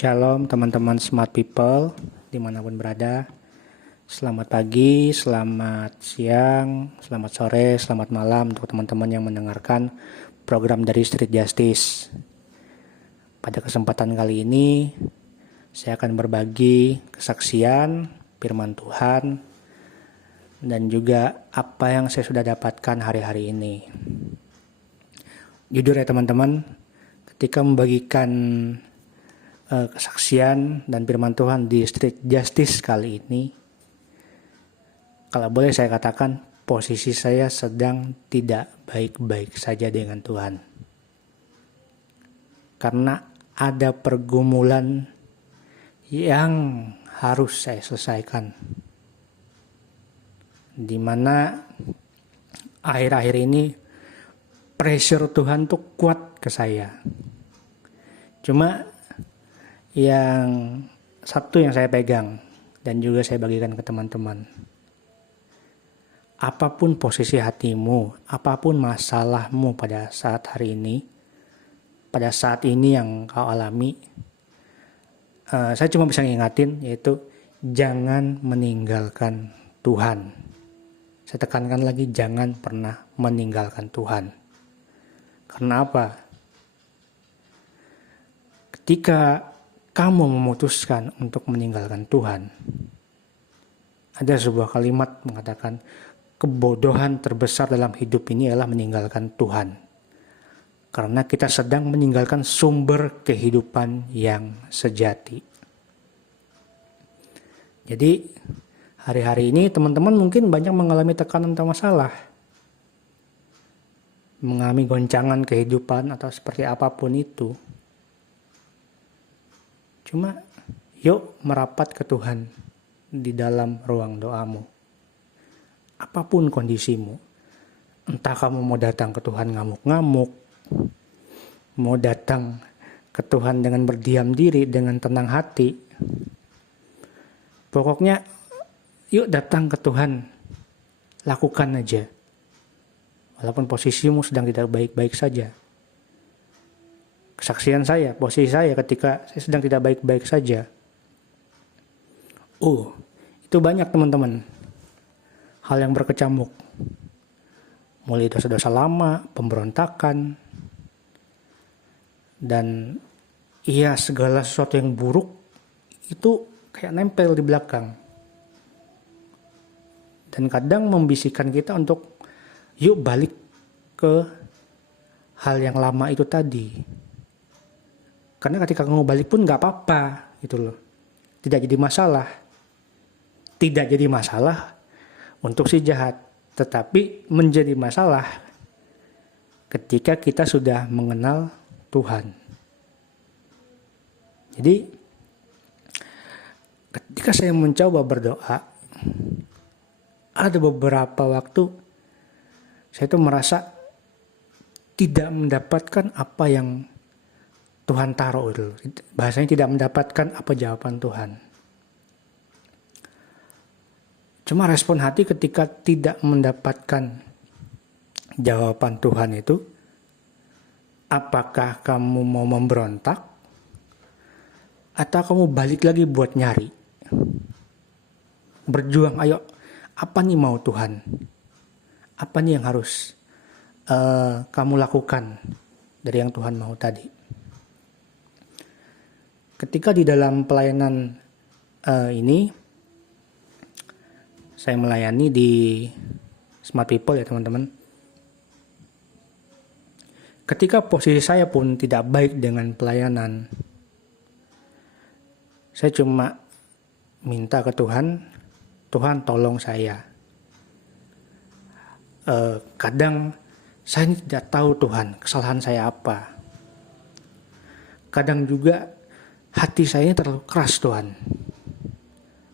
Shalom teman-teman smart people dimanapun berada. Selamat pagi, selamat siang, selamat sore, selamat malam untuk teman-teman yang mendengarkan program dari Street Justice. Pada kesempatan kali ini saya akan berbagi kesaksian firman Tuhan dan juga apa yang saya sudah dapatkan hari-hari ini. Jujur ya teman-teman, ketika membagikan kesaksian dan firman Tuhan di Street Justice kali ini, kalau boleh saya katakan posisi saya sedang tidak baik-baik saja dengan Tuhan. Karena ada pergumulan yang harus saya selesaikan, di mana akhir-akhir ini pressure Tuhan tuh kuat ke saya. Cuma yang satu yang saya pegang dan juga saya bagikan ke teman-teman. Apapun posisi hatimu, apapun masalahmu pada saat hari ini, pada saat ini yang kau alami, saya cuma bisa ngingatin, yaitu jangan meninggalkan Tuhan. Saya tekankan lagi, jangan pernah meninggalkan Tuhan. Karena apa? Ketika kamu memutuskan untuk meninggalkan Tuhan, ada sebuah kalimat mengatakan kebodohan terbesar dalam hidup ini adalah meninggalkan Tuhan. Karena kita sedang meninggalkan sumber kehidupan yang sejati. Jadi hari-hari ini teman-teman mungkin banyak mengalami tekanan atau masalah, mengalami goncangan kehidupan atau seperti apapun itu. Cuma yuk merapat ke Tuhan di dalam ruang doamu. Apapun kondisimu, entah kamu mau datang ke Tuhan ngamuk-ngamuk, mau datang ke Tuhan dengan berdiam diri, dengan tenang hati. Pokoknya yuk datang ke Tuhan, lakukan aja. Walaupun posisimu sedang tidak baik-baik saja. Kesaksian saya, posisi saya ketika saya sedang tidak baik-baik saja. Itu banyak teman-teman. Hal yang berkecamuk. Mulai dosa-dosa lama, pemberontakan. Dan segala sesuatu yang buruk itu kayak nempel di belakang. Dan kadang membisikkan kita untuk yuk balik ke hal yang lama itu tadi. Karena ketika kamu balik pun gak apa-apa gitu loh. Tidak jadi masalah. Tidak jadi masalah untuk si jahat. Tetapi menjadi masalah ketika kita sudah mengenal Tuhan. Jadi ketika saya mencoba berdoa, ada beberapa waktu saya tuh merasa tidak mendapatkan apa yang Tuhan taruh itu. Bahasanya tidak mendapatkan apa jawaban Tuhan. Cuma respon hati ketika tidak mendapatkan jawaban Tuhan itu, apakah kamu mau memberontak atau kamu balik lagi buat nyari? Berjuang, ayo, apa nih mau Tuhan? Apa nih yang harus kamu lakukan dari yang Tuhan mau tadi? Ketika di dalam pelayanan ini, saya melayani di Smart People ya teman-teman. Ketika posisi saya pun tidak baik dengan pelayanan, saya cuma minta ke Tuhan, Tuhan tolong saya. Kadang saya tidak tahu Tuhan, kesalahan saya apa. Kadang juga hati saya ini terlalu keras Tuhan,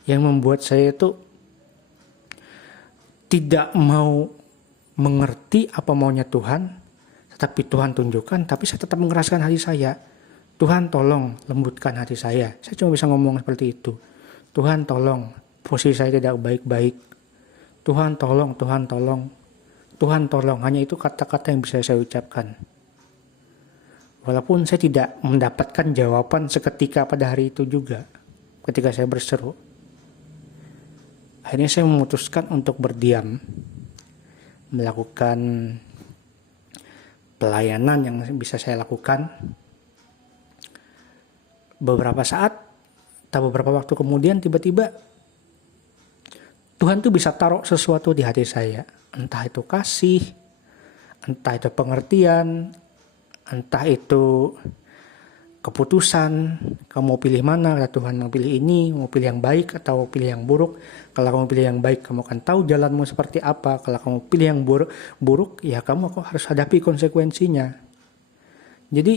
yang membuat saya itu tidak mau mengerti apa maunya Tuhan, tetapi Tuhan tunjukkan, tapi saya tetap mengeraskan hati saya. Tuhan tolong lembutkan hati saya. Saya cuma bisa ngomong seperti itu. Tuhan tolong, posisi saya tidak baik-baik. Tuhan tolong, Tuhan tolong. Tuhan tolong, hanya itu kata-kata yang bisa saya ucapkan. Walaupun saya tidak mendapatkan jawaban seketika pada hari itu juga, ketika saya berseru. Akhirnya saya memutuskan untuk berdiam, melakukan pelayanan yang bisa saya lakukan. Beberapa saat atau beberapa waktu kemudian tiba-tiba Tuhan tuh bisa taruh sesuatu di hati saya. Entah itu kasih, entah itu pengertian, entah itu keputusan. Kamu mau pilih mana? Kata Tuhan, mau pilih ini, mau pilih yang baik atau pilih yang buruk. Kalau kamu pilih yang baik, kamu akan tahu jalanmu seperti apa. Kalau kamu pilih yang buruk, ya kamu harus hadapi konsekuensinya. Jadi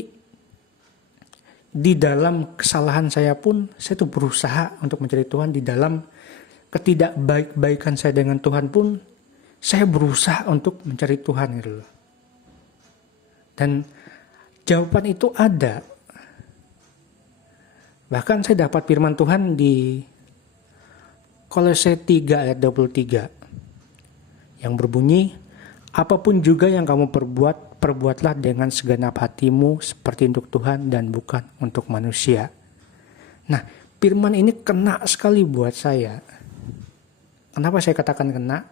di dalam kesalahan saya pun, saya tuh berusaha untuk mencari Tuhan. Di dalam ketidakbaik-baikan saya dengan Tuhan pun, saya berusaha untuk mencari Tuhan gitu loh. Dan jawaban itu ada. Bahkan saya dapat firman Tuhan di Kolose 3 ayat 23 yang berbunyi, apapun juga yang kamu perbuat, perbuatlah dengan segenap hatimu seperti untuk Tuhan dan bukan untuk manusia. Nah, firman ini kena sekali buat saya. Kenapa saya katakan kena?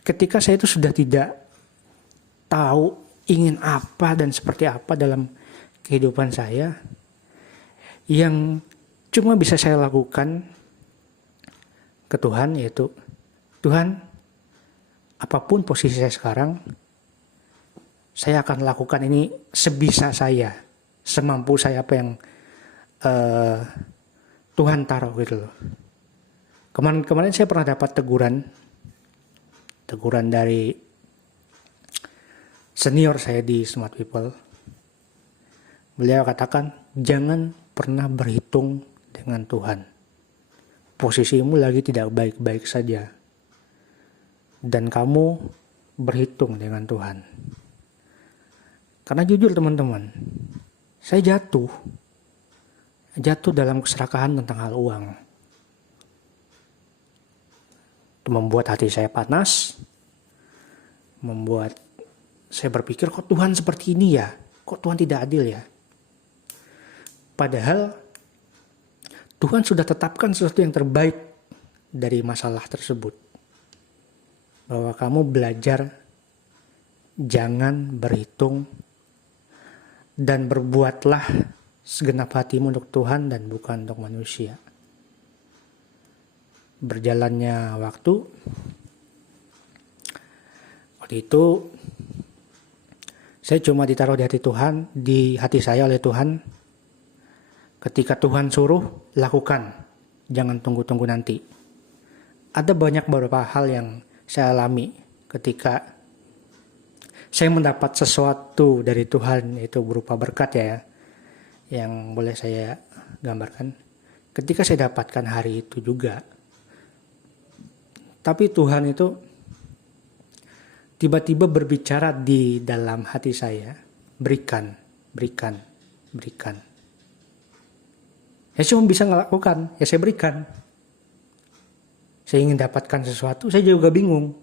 Ketika saya itu sudah tidak tahu ingin apa dan seperti apa dalam kehidupan saya, yang cuma bisa saya lakukan ke Tuhan yaitu, Tuhan, apapun posisi saya sekarang, saya akan lakukan ini sebisa saya, semampu saya apa yang Tuhan taruh gitu loh. Kemarin saya pernah dapat teguran dari senior saya di Smart People. Beliau katakan, jangan pernah berhitung dengan Tuhan. Posisimu lagi tidak baik-baik saja. Dan kamu berhitung dengan Tuhan. Karena jujur teman-teman, saya jatuh dalam keserakahan tentang hal uang. Itu membuat hati saya panas, membuat saya berpikir, kok Tuhan seperti ini ya? Kok Tuhan tidak adil ya? Padahal Tuhan sudah tetapkan sesuatu yang terbaik dari masalah tersebut. Bahwa kamu belajar jangan berhitung dan berbuatlah segenap hatimu untuk Tuhan dan bukan untuk manusia. Berjalannya waktu itu saya cuma ditaruh di hati saya oleh Tuhan. Ketika Tuhan suruh, lakukan. Jangan tunggu-tunggu nanti. Ada banyak beberapa hal yang saya alami ketika saya mendapat sesuatu dari Tuhan, itu berupa berkat ya, yang boleh saya gambarkan. Ketika saya dapatkan hari itu juga. Tapi Tuhan itu tiba-tiba berbicara di dalam hati saya, berikan. Saya cuma bisa melakukan, ya saya berikan. Saya ingin dapatkan sesuatu, saya juga bingung.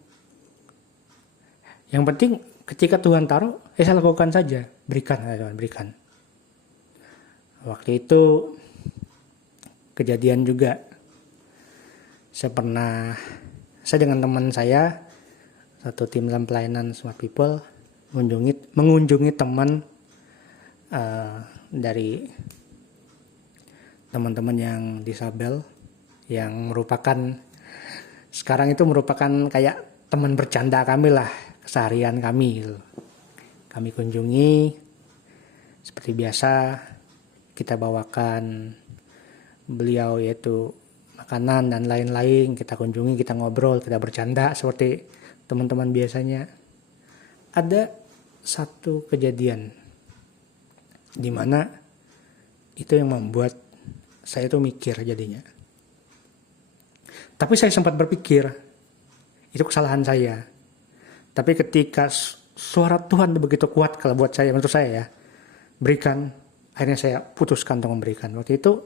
Yang penting ketika Tuhan taruh, saya lakukan saja, berikan. Waktu itu kejadian juga, saya dengan teman saya, satu tim dalam pelayanan Smart People, mengunjungi teman dari teman-teman yang disabel, yang sekarang itu merupakan kayak teman bercanda kami lah, keseharian kami gitu. Kami kunjungi, seperti biasa kita bawakan beliau yaitu makanan dan lain-lain, kita kunjungi, kita ngobrol, kita bercanda seperti teman-teman biasanya. Ada satu kejadian di mana itu yang membuat saya tuh mikir jadinya. Tapi saya sempat berpikir, itu kesalahan saya. Tapi ketika suara Tuhan begitu kuat kalau menurut saya ya, berikan, akhirnya saya putuskan untuk memberikan. Waktu itu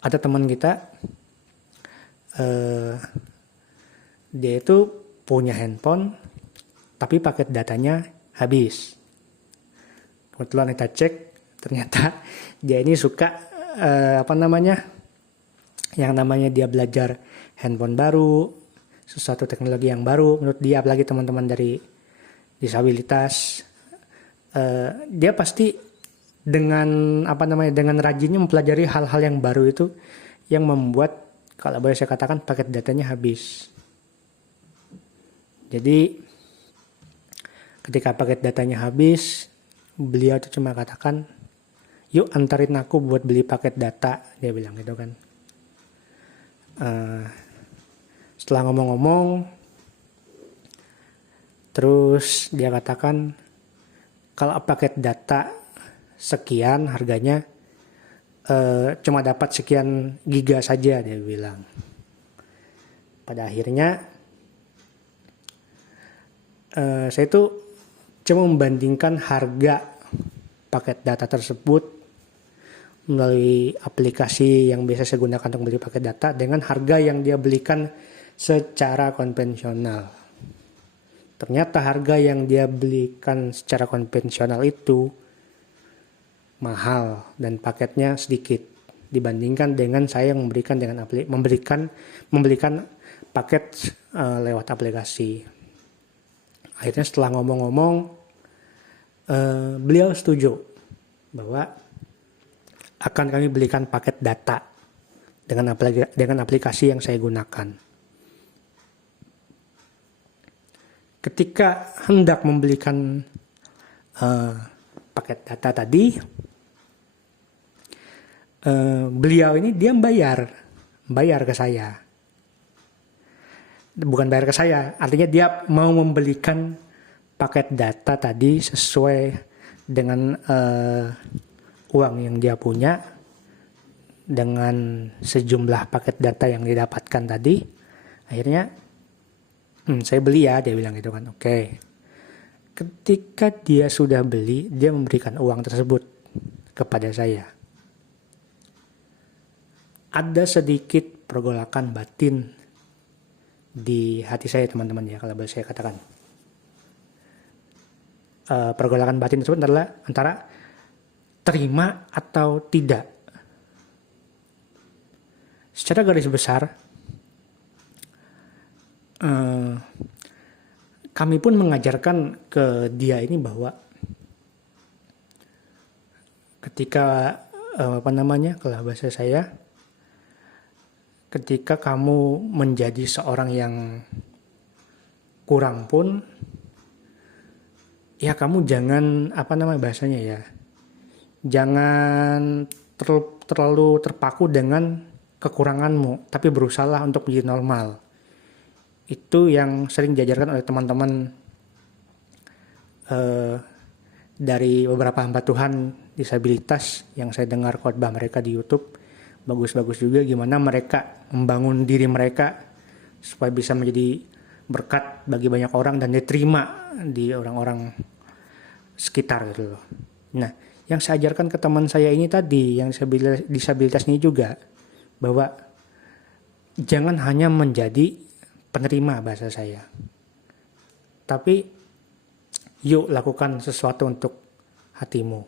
ada teman kita, dia itu punya handphone, tapi paket datanya habis. Kebetulan kita cek, ternyata dia ini suka yang namanya dia belajar handphone baru, sesuatu teknologi yang baru menurut dia, apalagi teman-teman dari disabilitas. Dia pasti dengan dengan rajinnya mempelajari hal-hal yang baru itu yang membuat, kalau boleh saya katakan, paket datanya habis. Jadi ketika paket datanya habis, beliau tuh cuma katakan, yuk antarin aku buat beli paket data, dia bilang gitu kan. Setelah ngomong-ngomong, terus dia katakan kalau paket data sekian harganya, cuma dapat sekian giga saja, dia bilang. Pada akhirnya saya tuh cuma membandingkan harga paket data tersebut melalui aplikasi yang biasa saya gunakan untuk beli paket data dengan harga yang dia belikan secara konvensional. Ternyata harga yang dia belikan secara konvensional itu mahal dan paketnya sedikit dibandingkan dengan saya yang membelikan paket lewat aplikasi. Akhirnya setelah ngomong-ngomong, beliau setuju bahwa akan kami belikan paket data dengan aplikasi yang saya gunakan. Ketika hendak membelikan paket data tadi, beliau ini dia bayar ke saya. Bukan bayar ke saya, artinya dia mau membelikan paket data tadi sesuai dengan uang yang dia punya, dengan sejumlah paket data yang didapatkan tadi. Akhirnya saya beli ya, dia bilang gitu kan. Oke. Ketika dia sudah beli, dia memberikan uang tersebut kepada saya. Ada sedikit pergolakan batin di hati saya, teman-teman ya, kalau boleh saya katakan. Pergolakan batin tersebut adalah antara terima atau tidak. Secara garis besar, kami pun mengajarkan ke dia ini bahwa ketika kalau bahasa saya, ketika kamu menjadi seorang yang kurang pun, ya kamu jangan bahasanya ya, jangan terlalu terpaku dengan kekuranganmu, tapi berusahalah untuk menjadi normal. Itu yang sering diajarkan oleh teman-teman dari beberapa hamba Tuhan disabilitas yang saya dengar khotbah mereka di YouTube. Bagus-bagus juga gimana mereka membangun diri mereka supaya bisa menjadi berkat bagi banyak orang dan diterima di orang-orang sekitar gitu loh. Nah, yang saya ajarkan ke teman saya ini tadi, yang disabilitas ini juga, bahwa jangan hanya menjadi penerima bahasa saya, tapi yuk lakukan sesuatu untuk hatimu.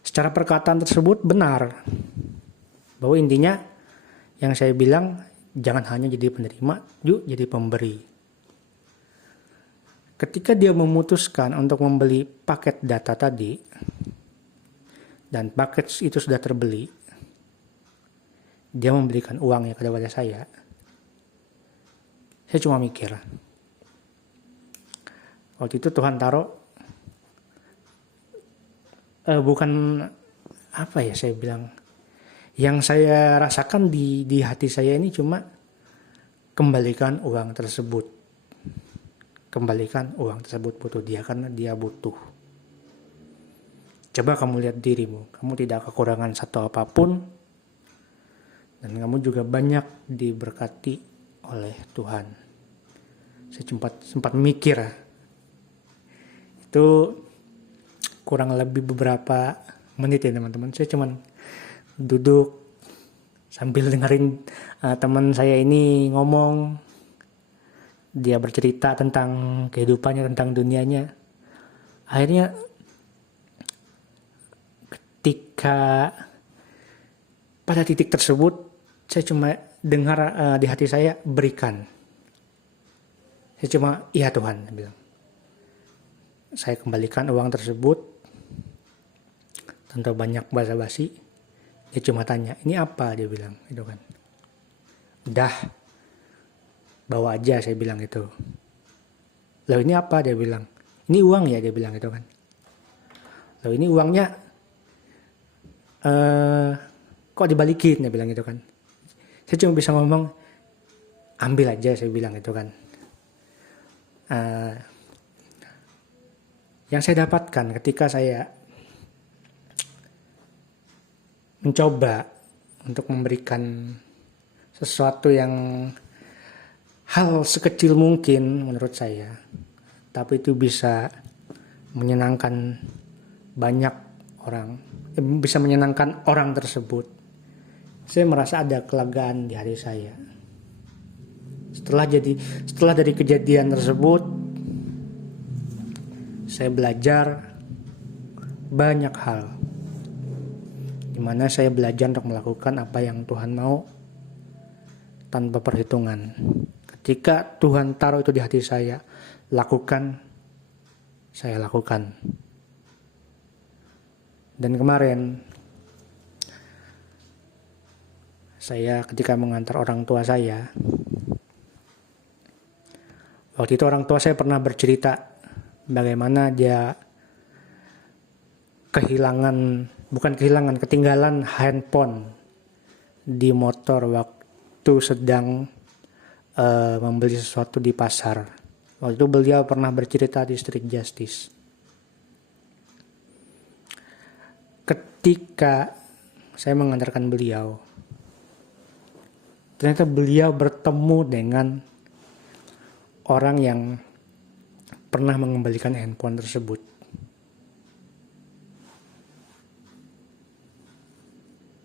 Secara perkataan tersebut benar, bahwa intinya yang saya bilang, jangan hanya jadi penerima, yuk jadi pemberi. Ketika dia memutuskan untuk membeli paket data tadi, dan paket itu sudah terbeli, dia memberikan uangnya kepada saya cuma mikir. Waktu itu Tuhan taruh, saya bilang, yang saya rasakan di hati saya ini cuma kembalikan uang tersebut. Kembalikan uang tersebut butuh dia, karena dia butuh. Coba kamu lihat dirimu, kamu tidak kekurangan satu apapun, dan kamu juga banyak diberkati oleh Tuhan. Saya sempat mikir, itu kurang lebih beberapa menit ya teman-teman. Saya cuman duduk sambil dengerin teman saya ini ngomong. Dia bercerita tentang kehidupannya, tentang dunianya. Akhirnya ketika pada titik tersebut saya cuma dengar di hati saya, berikan. Saya cuma, iya Tuhan, saya bilang. Saya kembalikan uang tersebut tanpa banyak basa-basi. Dia cuma tanya, ini apa? Dia bilang, gitu kan. Udah, bawa aja, saya bilang gitu. Lalu ini apa? Dia bilang, ini uang ya, dia bilang gitu kan. Lalu ini uangnya kok dibalikin, dia bilang gitu kan. Saya cuma bisa ngomong, ambil aja, saya bilang gitu kan. Yang saya dapatkan ketika saya mencoba untuk memberikan sesuatu yang hal sekecil mungkin menurut saya, tapi itu bisa menyenangkan banyak orang, bisa menyenangkan orang tersebut. Saya merasa ada kelegaan di hati saya. Setelah dari kejadian tersebut, saya belajar banyak hal. Di mana saya belajar untuk melakukan apa yang Tuhan mau tanpa perhitungan. Ketika Tuhan taruh itu di hati saya, lakukan, saya lakukan. Dan kemarin saya ketika mengantar orang tua saya, waktu itu orang tua saya pernah bercerita bagaimana dia ketinggalan handphone di motor waktu sedang membeli sesuatu di pasar. Waktu itu beliau pernah bercerita di Street Justice. Ketika saya mengantarkan beliau, ternyata beliau bertemu dengan orang yang pernah mengembalikan handphone tersebut.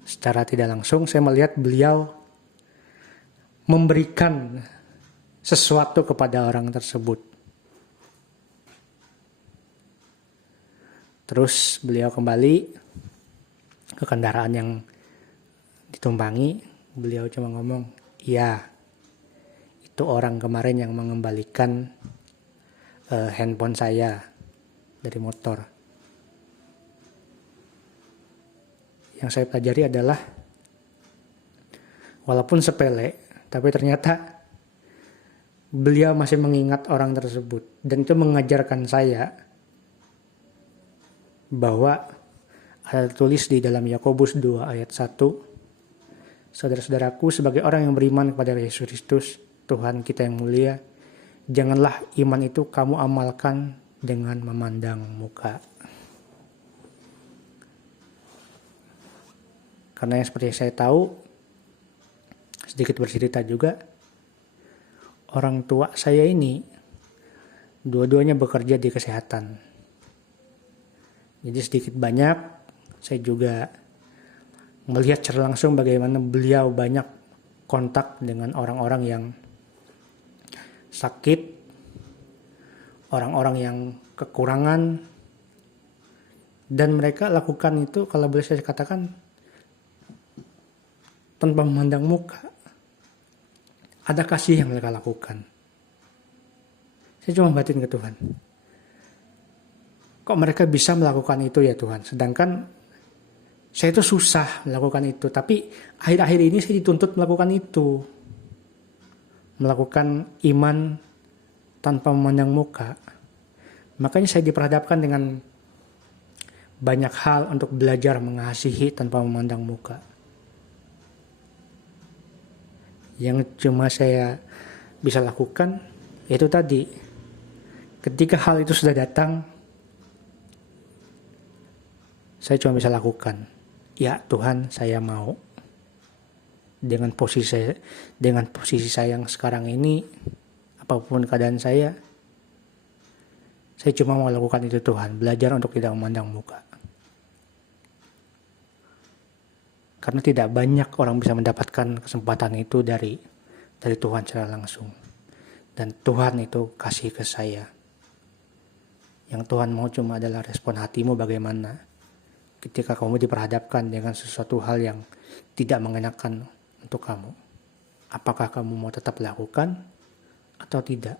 Secara tidak langsung saya melihat beliau memberikan sesuatu kepada orang tersebut. Terus beliau kembali ke kendaraan yang ditumpangi. Beliau cuma ngomong, iya, itu orang kemarin yang mengembalikan handphone saya dari motor. Yang saya pelajari adalah, walaupun sepele, tapi ternyata beliau masih mengingat orang tersebut. Dan itu mengajarkan saya bahwa ada tulis di dalam Yakobus 2 ayat 1, saudara-saudaraku, sebagai orang yang beriman kepada Yesus Kristus, Tuhan kita yang mulia, janganlah iman itu kamu amalkan dengan memandang muka. Karena yang seperti saya tahu, sedikit bercerita juga, orang tua saya ini dua-duanya bekerja di kesehatan. Jadi sedikit banyak saya juga melihat secara langsung bagaimana beliau banyak kontak dengan orang-orang yang sakit, orang-orang yang kekurangan, dan mereka lakukan itu, kalau boleh saya katakan, tanpa memandang muka. Ada kasih yang mereka lakukan. Saya cuma batin ke Tuhan, kok mereka bisa melakukan itu ya Tuhan, sedangkan saya itu susah melakukan itu. Tapi akhir-akhir ini saya dituntut melakukan itu, melakukan iman tanpa memandang muka. Makanya saya diperhadapkan dengan banyak hal untuk belajar mengasihi tanpa memandang muka. Yang cuma saya bisa lakukan itu tadi, ketika hal itu sudah datang, saya cuma bisa lakukan, ya Tuhan, saya mau. Dengan posisi saya yang sekarang ini, apapun keadaan saya cuma mau lakukan itu Tuhan, belajar untuk tidak memandang muka. Karena tidak banyak orang bisa mendapatkan kesempatan itu dari Tuhan secara langsung. Dan Tuhan itu kasih ke saya. Yang Tuhan mau cuma adalah respon hatimu bagaimana. ketika kamu diperhadapkan dengan sesuatu hal yang tidak mengenakan untuk kamu. Apakah kamu mau tetap lakukan atau tidak?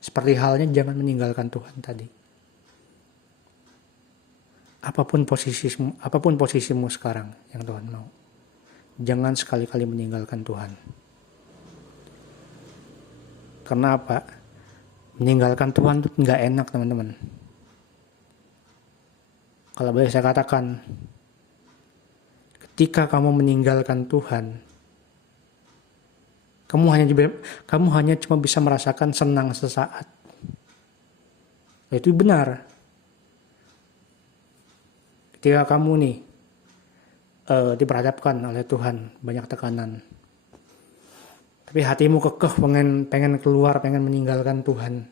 Seperti halnya jangan meninggalkan Tuhan tadi. Apapun posisimu sekarang yang Tuhan mau. Jangan sekali-kali meninggalkan Tuhan. Karena apa? Meninggalkan Tuhan itu nggak enak, teman-teman. Kalau boleh saya katakan, ketika kamu meninggalkan Tuhan, kamu hanya cuma bisa merasakan senang sesaat. Itu benar. Ketika kamu nih diperhadapkan oleh Tuhan banyak tekanan, tapi hatimu kekeh pengen keluar, pengen meninggalkan Tuhan.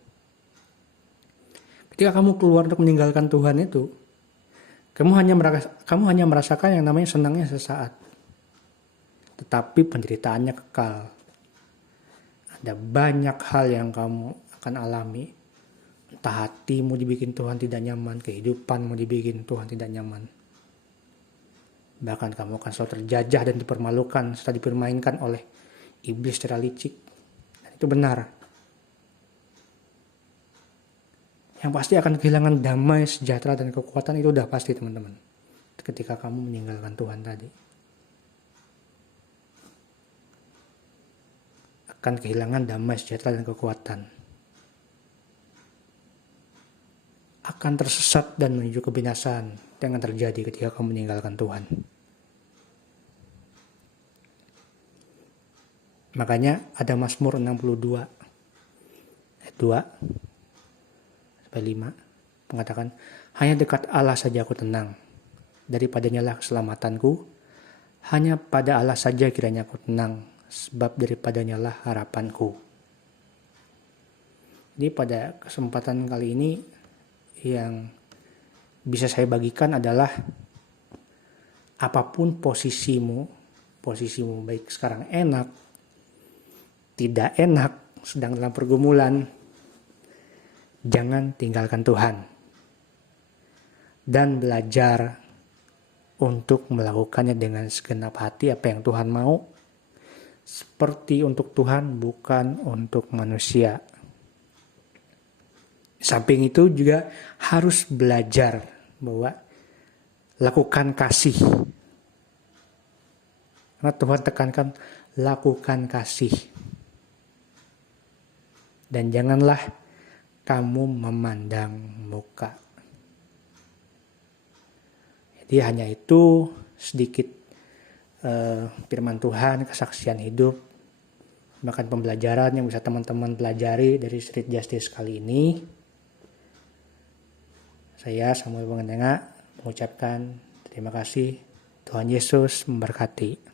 Ketika kamu keluar untuk meninggalkan Tuhan itu, kamu hanya merasakan yang namanya senangnya sesaat, tetapi penderitaannya kekal. Ada banyak hal yang kamu akan alami. Entah hatimu dibikin Tuhan tidak nyaman, kehidupanmu dibikin Tuhan tidak nyaman. Bahkan kamu akan selalu terjajah dan dipermalukan serta dipermainkan oleh iblis secara licik. Dan itu benar. Yang pasti akan kehilangan damai, sejahtera, dan kekuatan itu udah pasti, teman-teman. Ketika kamu meninggalkan Tuhan tadi. Akan kehilangan damai, sejahtera, dan kekuatan. Akan tersesat dan menuju kebinasaan yang akan terjadi ketika kamu meninggalkan Tuhan. Makanya ada Mazmur 62 ayat 2-5 mengatakan, hanya dekat Allah saja aku tenang, daripadanya lah keselamatanku, hanya pada Allah saja kiranya aku tenang, sebab daripadanya lah harapanku. Jadi pada kesempatan kali ini yang bisa saya bagikan adalah apapun posisimu baik sekarang enak, tidak enak, sedang dalam pergumulan, jangan tinggalkan Tuhan. Dan belajar untuk melakukannya dengan segenap hati apa yang Tuhan mau, seperti untuk Tuhan, bukan untuk manusia. Samping itu juga harus belajar bahwa lakukan kasih. Karena Tuhan tekankan lakukan kasih. Dan janganlah kamu memandang muka. Jadi hanya itu sedikit firman Tuhan, kesaksian hidup, bahkan pembelajaran yang bisa teman-teman pelajari dari Street Justice kali ini. Saya Samuel Pengendenga mengucapkan terima kasih. Tuhan Yesus memberkati.